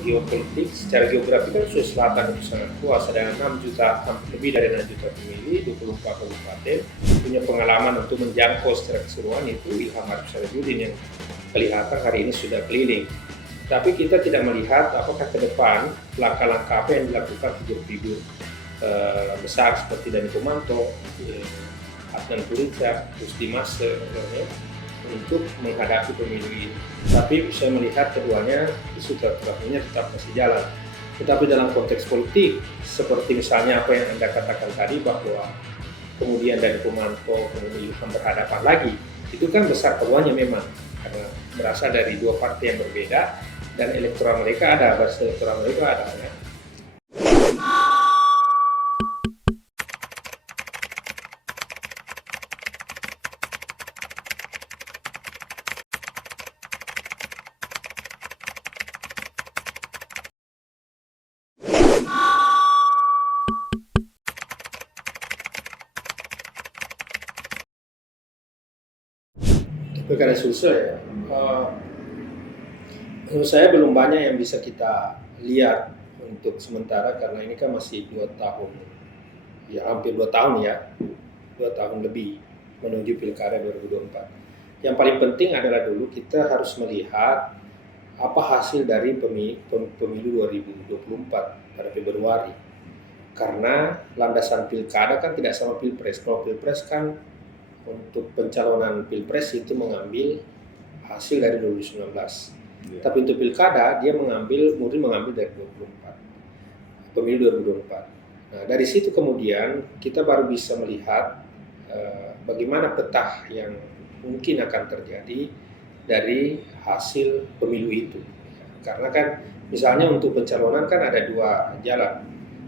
geopolitik secara geografi kan Sulawesi Selatan itu sangat luas, ada 6 juta, lebih dari 6 juta pemilih, 24 kabupaten, punya pengalaman untuk menjangkau secara keseluruhan itu Ilham Arif Syarifudin yang kelihatan hari ini sudah keliling. Tapi kita tidak melihat apakah ke depan langkah-langkah apa yang dilakukan figur-figur besar seperti Dani Pomanto, Adnan Purica, Rusdi Mase, untuk menghadapi pemilu ini. Tapi saya melihat keduanya isu silaturahminya tetap masih jalan. Tetapi dalam konteks politik, seperti misalnya apa yang Anda katakan tadi bahwa kemudian Dani Pomanto kemudian Ilham berhadapan lagi, itu kan besar peluangnya memang karena berasal dari dua partai yang berbeda dan elektoral mereka ada, basis elektoral mereka ada ya. Pilkada Sulsel ya, menurut saya belum banyak yang bisa kita lihat untuk sementara karena ini kan masih 2 tahun, ya hampir 2 tahun ya, 2 tahun lebih menuju Pilkada 2024. Yang paling penting adalah dulu kita harus melihat apa hasil dari pemilu 2024 pada Februari. Karena landasan Pilkada kan tidak sama Pilpres. Kalau Pilpres kan untuk pencalonan Pilpres itu mengambil hasil dari 2019. Ya. Tapi untuk Pilkada dia murni mengambil dari 24, pemilu 2024. Nah dari situ kemudian kita baru bisa melihat bagaimana peta yang mungkin akan terjadi dari hasil pemilu itu. Karena kan misalnya untuk pencalonan kan ada 2 jalan.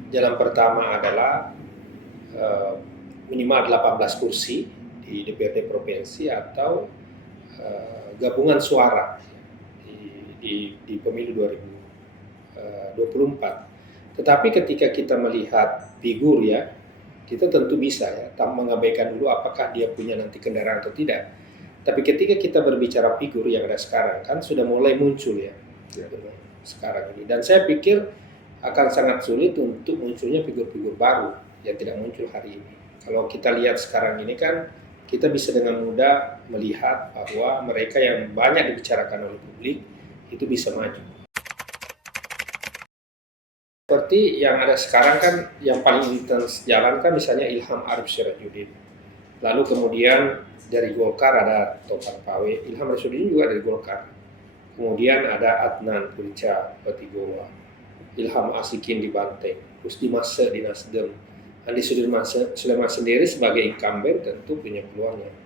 Jalan pertama adalah minimal 18 kursi di DPRD provinsi atau gabungan suara di pemilu 2024. Tetapi ketika kita melihat figur ya, kita tentu bisa ya, mengabaikan dulu apakah dia punya nanti kendaraan atau tidak. Tapi ketika kita berbicara figur yang ada sekarang kan sudah mulai muncul ya sekarang ini. Dan saya pikir akan sangat sulit untuk munculnya figur-figur baru yang tidak muncul hari ini. Kalau kita lihat sekarang ini kan kita bisa dengan mudah melihat bahwa mereka yang banyak dibicarakan oleh publik itu bisa maju. Seperti yang ada sekarang kan yang paling intens jalan kan misalnya Ilham Arif Syarifudin. Lalu kemudian dari Golkar ada Topan Pawe, Ilham Arif Syarifudin juga dari Golkar. Kemudian ada Adnan Purica Patigowa, Ilham Asikin di Banteng, Rusdi Mase di Nasdem. Andi Sudirman Sulaiman sendiri sebagai incumbent tentu punya peluang yang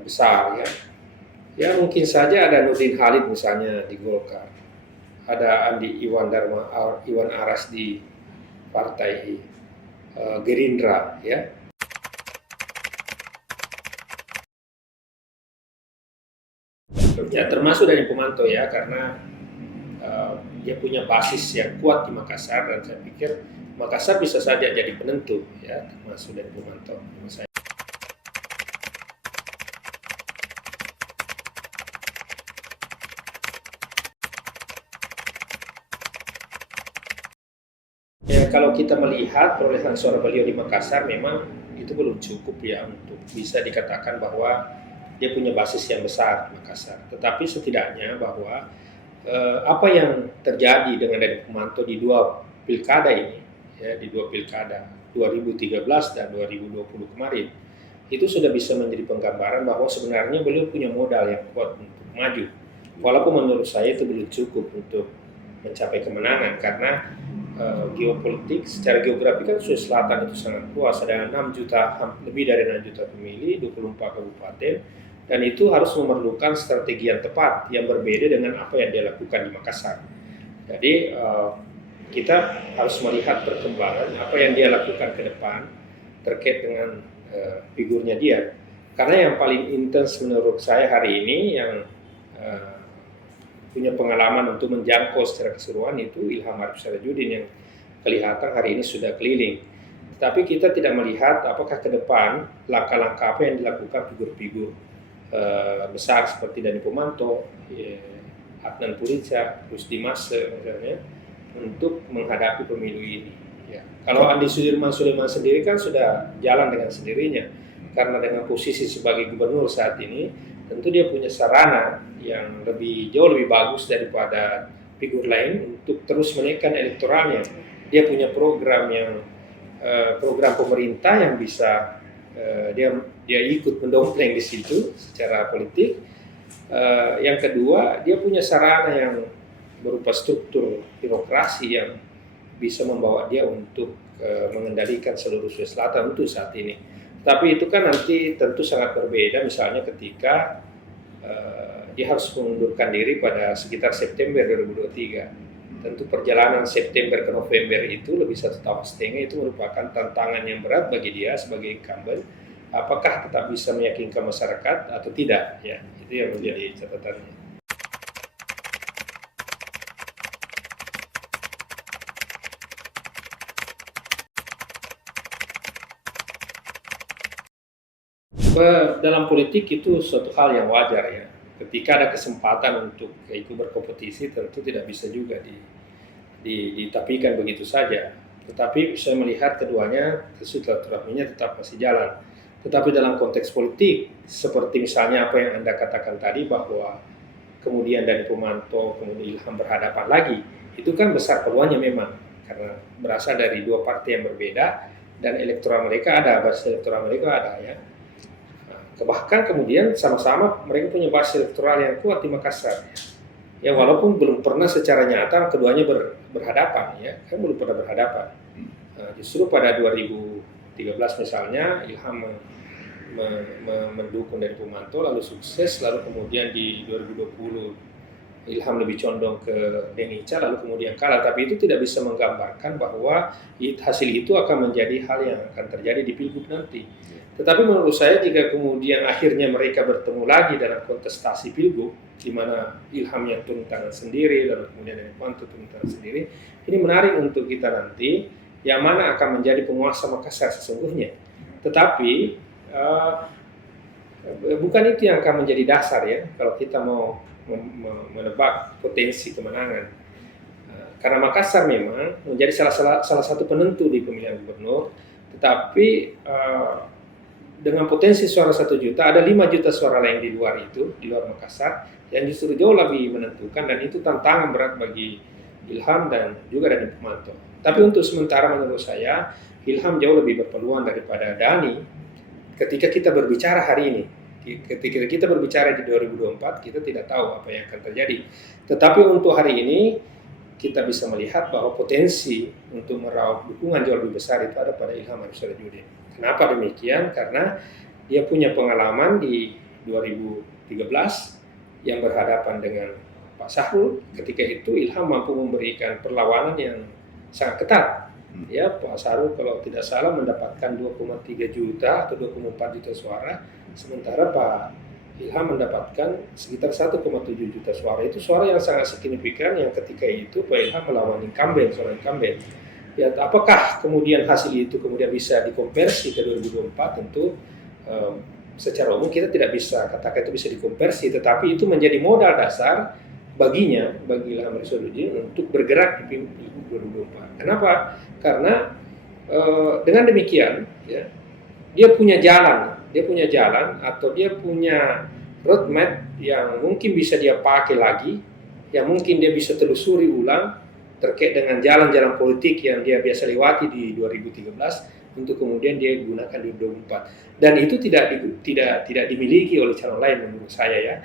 besar ya. Ya mungkin saja ada Nurdin Halid misalnya di Golkar, ada Andi Iwan Aras di Partai Gerindra ya. Ya termasuk dari Pomanto ya karena dia punya basis yang kuat di Makassar dan saya pikir Makassar bisa saja jadi penentu ya termasuk dari Pomanto. Ya kalau kita melihat perolehan suara beliau di Makassar memang itu belum cukup ya untuk bisa dikatakan bahwa dia punya basis yang besar di Makassar. Tetapi setidaknya bahwa apa yang terjadi dengan Dani Pomanto di 2 pilkada ini ya di 2 pilkada 2013 dan 2020 kemarin itu sudah bisa menjadi penggambaran bahwa sebenarnya beliau punya modal yang kuat untuk maju. Walaupun menurut saya itu belum cukup untuk mencapai kemenangan karena geopolitik secara geografi kan Sulawesi Selatan itu sangat luas, ada 6 juta, lebih dari 6 juta pemilih, 24 kabupaten, dan itu harus memerlukan strategi yang tepat yang berbeda dengan apa yang dia lakukan di Makassar. Jadi kita harus melihat perkembangan apa yang dia lakukan ke depan terkait dengan figurnya dia. Karena yang paling intens menurut saya hari ini yang punya pengalaman untuk menjangkau secara keseluruhan itu Ilham Arif Syarifudin yang kelihatan hari ini sudah keliling. Tetapi kita tidak melihat apakah ke depan langkah-langkah apa yang dilakukan figur-figur besar seperti Dani Pomanto, Adnan Purica, Rusdi Mase misalnya, untuk menghadapi pemilu ini. Ya. Kalau Andi Sudirman Sulaiman sendiri kan sudah jalan dengan sendirinya, karena dengan posisi sebagai gubernur saat ini, tentu dia punya sarana yang jauh lebih bagus daripada figur lain untuk terus menaikkan elektoralnya. Dia punya program pemerintah yang bisa dia ikut mendompleng di situ secara politik. Yang kedua, dia punya sarana yang berupa struktur birokrasi yang bisa membawa dia untuk mengendalikan seluruh Sulawesi Selatan untuk saat ini. Tapi itu kan nanti tentu sangat berbeda misalnya ketika dia harus mengundurkan diri pada sekitar September 2023. Tentu perjalanan September ke November itu lebih 1,5 tahun, itu merupakan tantangan yang berat bagi dia sebagai incumbent. Apakah tetap bisa meyakinkan masyarakat atau tidak? Ya, itu yang menjadi catatannya. Dalam politik itu suatu hal yang wajar ya. Ketika ada kesempatan untuk ikut berkompetisi, tentu tidak bisa juga ditapikan begitu saja. Tetapi saya melihat keduanya silaturahminya tetap masih jalan. Tetapi dalam konteks politik, seperti misalnya apa yang Anda katakan tadi bahwa kemudian dari Purmanto, kemudian Ilham berhadapan lagi, itu kan besar peluangnya memang karena berasal dari dua partai yang berbeda dan elektoral mereka ada, basis elektoral mereka ada ya. Bahkan kemudian sama-sama mereka punya basis elektoral yang kuat di Makassar. Ya walaupun belum pernah secara nyata keduanya berhadapan ya, kan belum pernah berhadapan. Justru pada 2013 misalnya Ilham mendukung dari Purmanto lalu sukses, lalu kemudian di 2020 Ilham lebih condong ke Dengica lalu kemudian kalah, tapi itu tidak bisa menggambarkan bahwa hasil itu akan menjadi hal yang akan terjadi di Pilgub nanti. Tetapi menurut saya jika kemudian akhirnya mereka bertemu lagi dalam kontestasi Pilgub, di mana Ilham yang turun tangan sendiri, lalu kemudian Purmanto turun tangan sendiri, ini menarik untuk kita nanti, yang mana akan menjadi penguasa Makassar sesungguhnya. Tetapi bukan itu yang akan menjadi dasar ya, kalau kita mau menebak potensi kemenangan. Karena Makassar memang menjadi salah satu penentu di pemilihan gubernur, tetapi dengan potensi suara 1 juta, ada 5 juta suara lain di luar itu, di luar Makassar, yang justru jauh lebih menentukan, dan itu tantangan berat bagi Ilham dan juga dari Purmanto. Tapi untuk sementara menurut saya, Ilham jauh lebih berpeluang daripada Dhani ketika kita berbicara hari ini. Ketika kita berbicara di 2024, kita tidak tahu apa yang akan terjadi. Tetapi untuk hari ini, kita bisa melihat bahwa potensi untuk meraup dukungan jauh lebih besar itu ada pada Ilham Arif Syarifudin. Kenapa demikian? Karena dia punya pengalaman di 2013 yang berhadapan dengan Pak Sahrul. Ketika itu Ilham mampu memberikan perlawanan yang sangat ketat. Ya, Pak Sahrul kalau tidak salah mendapatkan 2,3 juta atau 2,4 juta suara, sementara Pak Ilham mendapatkan sekitar 1,7 juta suara. Itu suara yang sangat signifikan yang ketika itu Pak Ilham melawan seorang incumbent. Ya, apakah kemudian hasil itu kemudian bisa dikonversi ke 2024? Tentu secara umum kita tidak bisa katakan itu bisa dikonversi, tetapi itu menjadi modal dasar bagi Ilham Arif Syarifudin untuk bergerak di Pilgub 2024. Kenapa? Karena dengan demikian ya, dia punya jalan atau dia punya roadmap yang mungkin bisa dia pakai lagi, yang mungkin dia bisa telusuri ulang terkait dengan jalan-jalan politik yang dia biasa lewati di 2013 untuk kemudian dia gunakan di 2024. Dan itu tidak dimiliki oleh calon lain menurut saya ya.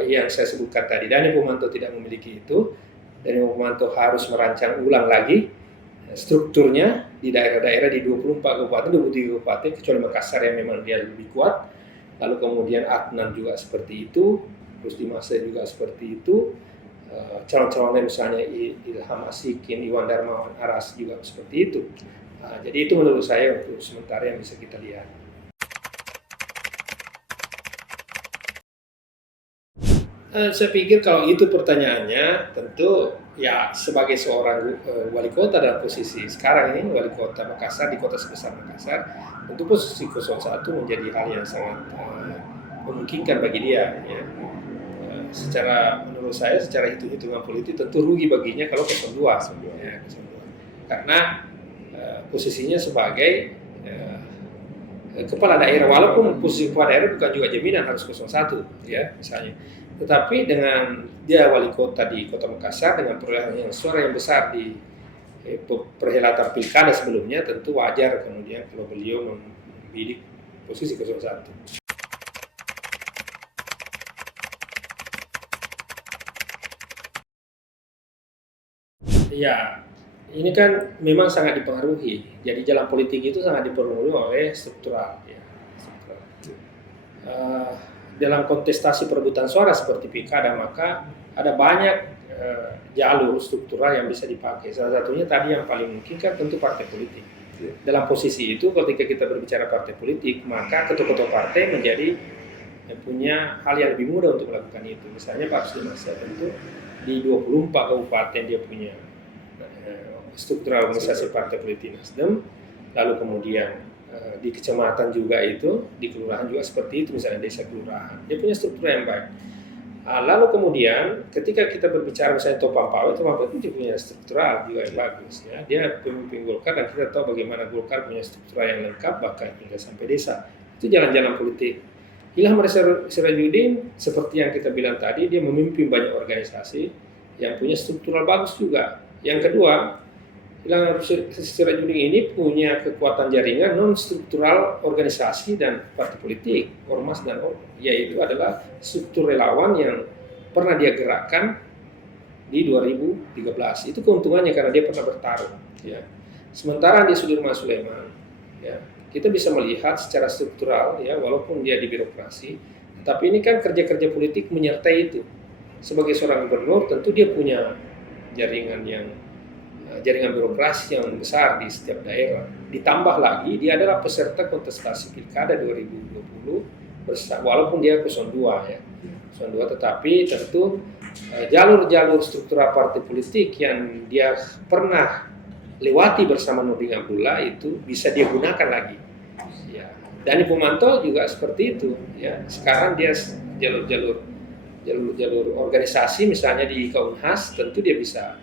Yang saya sebutkan tadi, Dhani Purmanto tidak memiliki itu. Dhani Purmanto harus merancang ulang lagi strukturnya di daerah-daerah di 24 kabupaten, 23 kabupaten, kecuali Makassar yang memang dia lebih kuat. Lalu kemudian Adnan juga seperti itu, Rusdi Mase juga seperti itu, calon-calon lain misalnya Ilham Asikin, Iwan Darmawan Aras juga seperti itu. Jadi itu menurut saya untuk sementara yang bisa kita lihat. Saya pikir kalau itu pertanyaannya, tentu ya sebagai seorang wali kota dalam posisi sekarang ini, wali kota Makassar di kota sebesar Makassar, tentu posisi 01 menjadi hal yang sangat memungkinkan bagi dia. Ya. secara menurut saya secara hitung-hitungan politik tentu rugi baginya kalau 02. Ya, 02. Karena posisinya sebagai kepala daerah, walaupun posisi kepala daerah bukan juga jaminan harus 01 ya misalnya. Tetapi dengan dia wali kota di Kota Makassar dengan perolehan suara yang besar di perhelatan pilkada sebelumnya, tentu wajar kemudian kalau beliau membidik posisi 01. Ya, ini kan memang sangat dipengaruhi. Jadi jalan politik itu sangat dipengaruhi oleh struktural. Ya. Struktural. Dalam kontestasi perebutan suara seperti pilkada, maka ada banyak jalur struktural yang bisa dipakai. Salah satunya tadi yang paling mungkin kan tentu partai politik. Dalam posisi itu, ketika kita berbicara partai politik, maka ketua-ketua partai menjadi punya hal yang lebih mudah untuk melakukan itu. Misalnya Pak Rusdi Massa tentu di 24 kabupaten dia punya struktural organisasi partai politik Nasdem, lalu kemudian di kecamatan juga itu, di kelurahan juga seperti itu, misalnya desa kelurahan, dia punya struktur yang baik. Lalu kemudian ketika kita berbicara misalnya Topang Pawe itu dia punya struktural juga yang bagus, ya. Dia pemimpin Golkar dan kita tahu bagaimana Golkar punya struktural yang lengkap bahkan hingga sampai desa. Itu jalan-jalan politik. Ilham Sirajuddin seperti yang kita bilang tadi, dia memimpin banyak organisasi yang punya struktural bagus juga. Yang kedua, Ilham Sirajuddin ini punya kekuatan jaringan non-struktural organisasi dan partai politik, ormas dan yaitu adalah struktur relawan yang pernah dia gerakkan di 2013. Itu keuntungannya karena dia pernah bertarung. Ya. Sementara di Sudirman Sulaiman, ya, kita bisa melihat secara struktural, ya, walaupun dia di birokrasi, tapi ini kan kerja-kerja politik menyertai itu. Sebagai seorang gubernur, tentu dia punya jaringan birokrasi yang besar di setiap daerah. Ditambah lagi dia adalah peserta kontestasi pilkada 2020 walaupun dia 02 ya. 02, tetapi tentu jalur-jalur struktural partai politik yang dia pernah lewati bersama Nurdin Abdullah itu bisa dia gunakan lagi. Ya. Dani Pomanto juga seperti itu ya. Sekarang dia jalur organisasi misalnya di Kaunhas, tentu dia bisa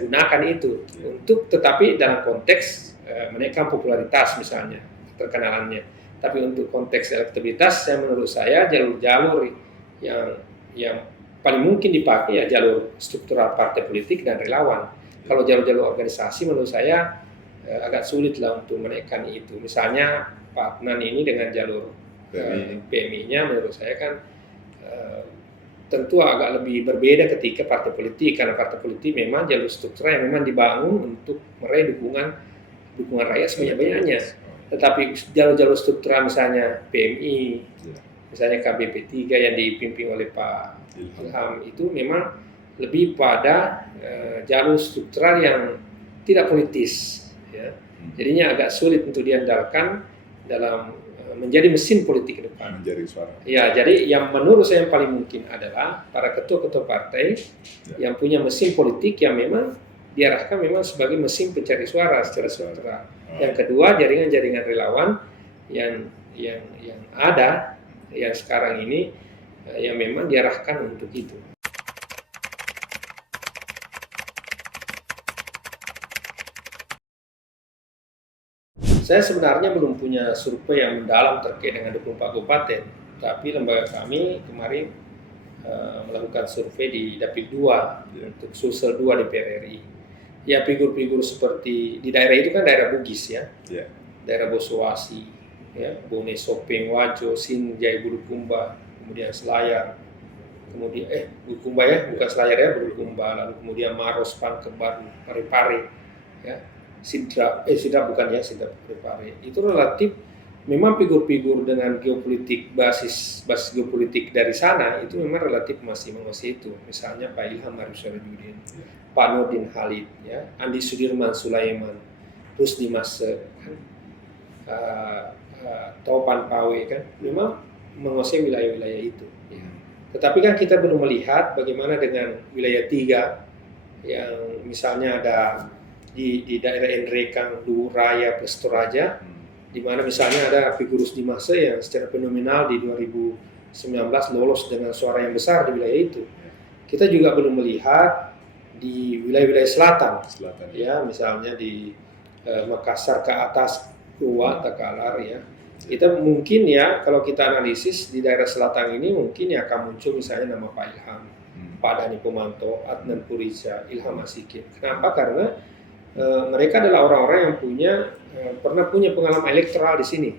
gunakan itu untuk, tetapi dalam konteks menaikkan popularitas misalnya, terkenalannya. Tapi untuk konteks elektabilitas, menurut saya jalur-jalur yang paling mungkin dipakai ya jalur struktural partai politik dan relawan. Kalau jalur-jalur organisasi menurut saya agak sulit lah untuk menaikkan itu. Misalnya Pak Adnan ini dengan jalur PMI-nya menurut saya kan tentu agak lebih berbeda ketika partai politik, karena partai politik memang jalur struktural yang memang dibangun untuk meraih dukungan rakyat sebanyak-banyaknya. Tetapi jalur-jalur struktural misalnya PMI, misalnya KBP 3 yang dipimpin oleh Pak Ilham itu memang lebih pada jalur struktural yang tidak politis, ya. Jadinya agak sulit untuk diandalkan dalam menjadi mesin politik ke depan. Menjadi suara. Ya, jadi yang menurut saya yang paling mungkin adalah para ketua-ketua partai yang punya mesin politik yang memang diarahkan memang sebagai mesin pencari suara secara struktural. Yang kedua, jaringan-jaringan relawan yang ada yang sekarang ini yang memang diarahkan untuk itu. Saya sebenarnya belum punya survei yang mendalam terkait dengan 24 kabupaten, tapi lembaga kami kemarin melakukan survei di Dapil 2 untuk Sulsel 2 DPR RI. Ya, figur-figur seperti di daerah itu kan daerah Bugis ya, daerah Bosoasi, ya, Bone Sopeng, Wajo, Sinjai, Bulukumba, kemudian Selayar, kemudian Bulukumba ya, bukan Selayar ya, Bulukumba, lalu kemudian Maros, Pangkebar, Parepare, ya. Sidrap bukan ya, Sidrap Parepare. Itu relatif memang figur-figur dengan geopolitik basis geopolitik dari sana itu memang relatif masih menguasai itu. Misalnya Pak Ilham Sirajuddin, Pak Nurdin Halid, ya, Andi Sudirman Sulaiman, Rusdi Massa, kan, Topan Pawe kan, memang menguasai wilayah-wilayah itu. Ya. Tetapi kan kita belum melihat bagaimana dengan wilayah 3 yang misalnya ada di daerah Enrekang, Duraya, Plestoraja, di mana misalnya ada figur Rusdi Massa yang secara fenomenal di 2019 lolos dengan suara yang besar di wilayah itu. Kita juga belum melihat di wilayah-wilayah selatan, ya, misalnya di Makassar ke atas, Goa, Takalar, ya. Kita mungkin ya, kalau kita analisis di daerah selatan ini mungkin ya akan muncul misalnya nama Pak Ilham, Pak Dhani Pomanto, Adnan Purija, Ilham Asikin. Kenapa? Karena mereka adalah orang-orang yang pernah punya pengalaman elektoral di sini.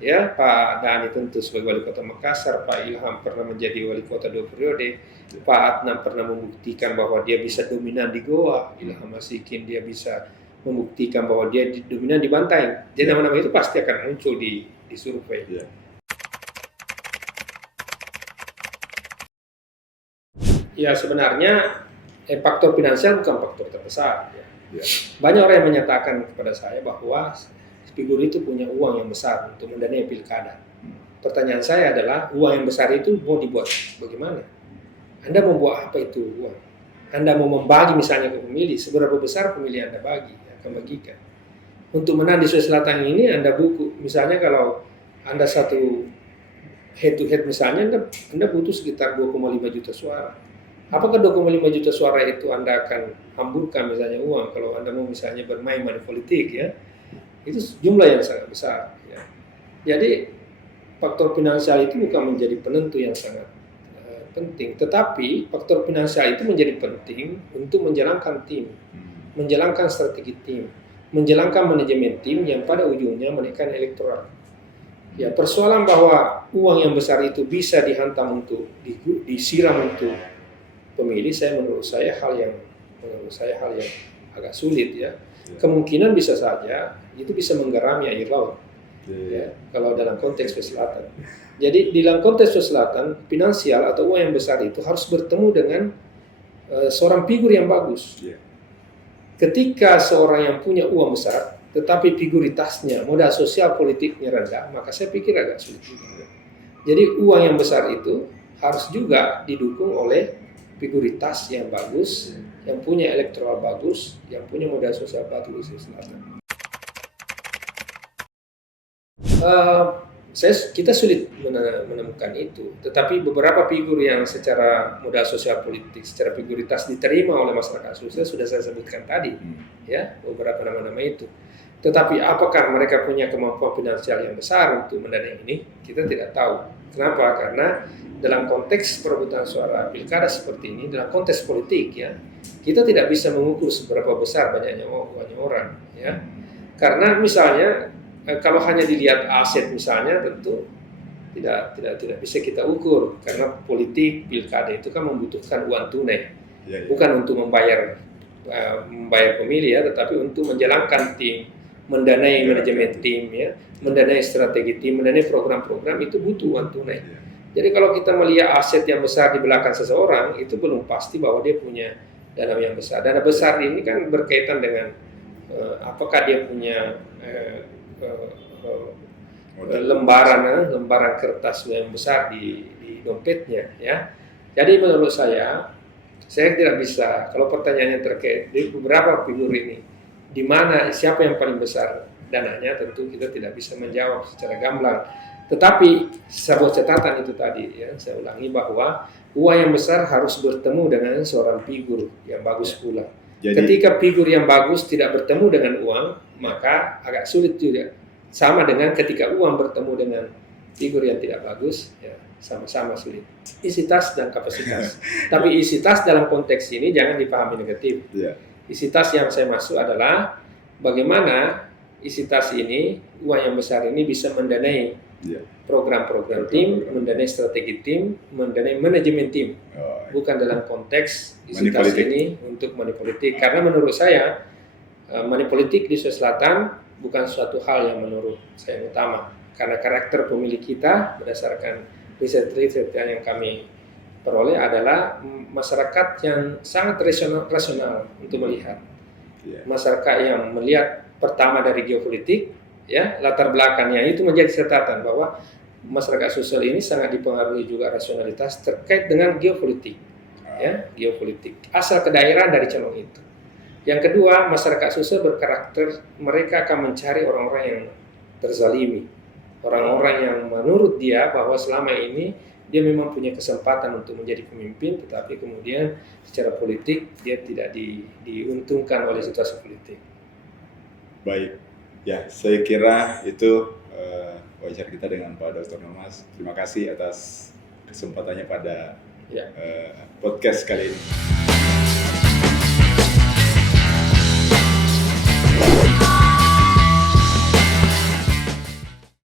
Ya, Pak Dhani tentu sebagai wali kota Makassar, Pak Ilham pernah menjadi wali kota 2 periode, Pak Adnan pernah membuktikan bahwa dia bisa dominan di Goa, Ilham Asikin dia bisa membuktikan bahwa dia dominan di Bantaeng. Jadi nama-nama itu pasti akan muncul di survei. Ya sebenarnya faktor finansial bukan faktor terbesar. Banyak orang yang menyatakan kepada saya bahwa figur itu punya uang yang besar untuk mendanai pilkada. Pertanyaan saya adalah, uang yang besar itu mau dibuat bagaimana? Anda mau buat apa itu uang? Anda mau membagi misalnya ke pemilih, seberapa besar pemilih Anda akan bagikan. Untuk menang di Sulawesi Selatan ini Anda misalnya kalau Anda satu head to head misalnya, Anda butuh sekitar 2,5 juta suara. Apakah 2,5 juta suara itu Anda akan hamburkan misalnya uang kalau Anda mau misalnya bermain money politik, ya? Itu jumlah yang sangat besar, ya. Jadi faktor finansial itu bukan menjadi penentu yang sangat penting, tetapi faktor finansial itu menjadi penting untuk menjalankan tim, menjalankan strategi tim, menjalankan manajemen tim yang pada ujungnya menaikkan elektoral. Ya, persoalan bahwa uang yang besar itu bisa dihantam untuk disiram untuk pemilih, menurut saya hal yang agak sulit, ya. Kemungkinan bisa saja itu bisa menggerami air laut, ya, kalau dalam konteks Sulawesi Selatan. Jadi di dalam konteks Sulawesi Selatan, finansial atau uang yang besar itu harus bertemu dengan seorang figur yang bagus. Ketika seorang yang punya uang besar tetapi figuritasnya, modal sosial politiknya rendah, maka saya pikir agak sulit juga. Jadi uang yang besar itu harus juga didukung oleh figuritas yang bagus, yang punya elektoral bagus, yang punya modal sosial bagus di Sulawesi Selatan. Kita sulit menemukan itu, tetapi beberapa figur yang secara modal sosial politik, secara figuritas diterima oleh masyarakat Sulawesi sudah saya sebutkan tadi, ya, beberapa nama-nama itu. Tetapi apakah mereka punya kemampuan finansial yang besar untuk mendanai ini? Kita tidak tahu. Kenapa? Karena dalam konteks perebutan suara pilkada seperti ini, dalam konteks politik, ya, kita tidak bisa mengukur seberapa besar banyaknya orang, ya. Karena misalnya kalau hanya dilihat aset misalnya, tentu tidak bisa kita ukur, karena politik pilkada itu kan membutuhkan uang tunai, bukan untuk membayar pemilih, ya, tetapi untuk menjalankan tim, mendanai manajemen tim, ya, mendanai strategi tim, mendanai program-program, itu butuh uang tunai. Jadi kalau kita melihat aset yang besar di belakang seseorang, itu belum pasti bahwa dia punya dana yang besar. Dana besar ini kan berkaitan dengan apakah dia punya lembaran kertas yang besar di dompetnya, ya. Jadi menurut saya tidak bisa, kalau pertanyaannya terkait di beberapa figur ini, di mana siapa yang paling besar dananya, tentu kita tidak bisa menjawab secara gamblang. Tetapi sebuah catatan itu tadi, ya, saya ulangi bahwa uang yang besar harus bertemu dengan seorang figur yang bagus pula. Jadi, ketika figur yang bagus tidak bertemu dengan uang, maka agak sulit juga. Sama dengan ketika uang bertemu dengan figur yang tidak bagus, ya, sama-sama sulit. Isi tas dan kapasitas. Tapi isi tas dalam konteks ini jangan dipahami negatif. Isi tas yang saya maksud adalah bagaimana isi tas ini, uang yang besar ini bisa mendanai program-program tim, mendanai strategi tim, mendanai manajemen tim, bukan dalam konteks isi tas ini untuk money politik. Karena menurut saya money politik di Sulawesi Selatan bukan suatu hal yang menurut saya utama, karena karakter pemilih kita berdasarkan riset-riset yang kami peroleh adalah masyarakat yang sangat rasional untuk melihat. Masyarakat yang melihat pertama dari geopolitik, ya, latar belakangnya itu menjadi catatan bahwa masyarakat sosial ini sangat dipengaruhi juga rasionalitas terkait dengan geopolitik, ya, geopolitik asal kedaerahan dari calon itu. Yang kedua, masyarakat sosial berkarakter mereka akan mencari orang-orang yang terzalimi, orang-orang yang menurut dia bahwa selama ini dia memang punya kesempatan untuk menjadi pemimpin, tetapi kemudian secara politik dia tidak diuntungkan oleh situasi politik. Baik, ya saya kira itu wawancara kita dengan Pak Dr. Nomas. Terima kasih atas kesempatannya pada podcast kali ini.